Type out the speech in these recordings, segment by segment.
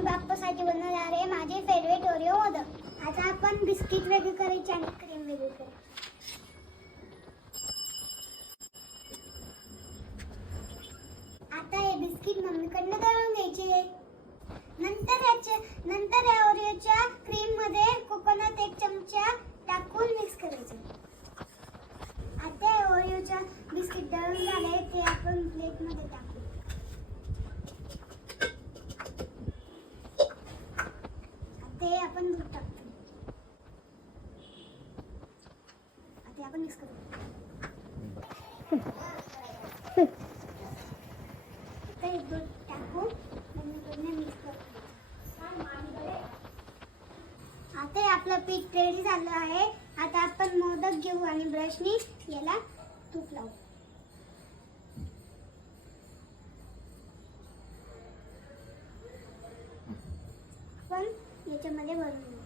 मी बाप्पासाठी बनवणार आहे माझे फेवरेट ओरिओ मोदक। आता आपण बिस्किट वेगळे करायचे आणि क्रीम वेगळी करायची। आता हे बिस्किट मम्मीकडनं दळून घ्यायचे। नंतर या ओरिओच्या क्रीम मध्ये कोकोनट 1 चमचा टाकून मिक्स करायचे। आता हे ओरिओच्या बिस्किट दळून झाले ते आपण प्लेट मध्ये टाकू। ते आपण दूध टाकतो। आता आपण मिक्स करू। ते दूध टाकून नंतर मिक्स करू। आता आपलं पीठ रेडी झालं आहे। आता आपण मोदक घेऊ आणि ब्रशनी याला तूप लावू। आपण याच्यामध्ये भरून घेऊ।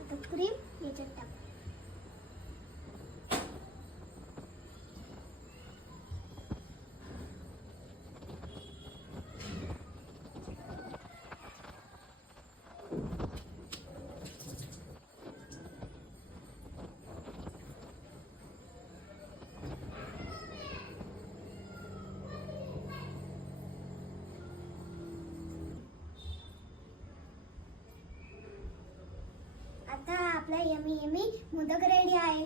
आता क्रीम याच्यात टाकू। आता आपला यमी मोदक रेडी आहे।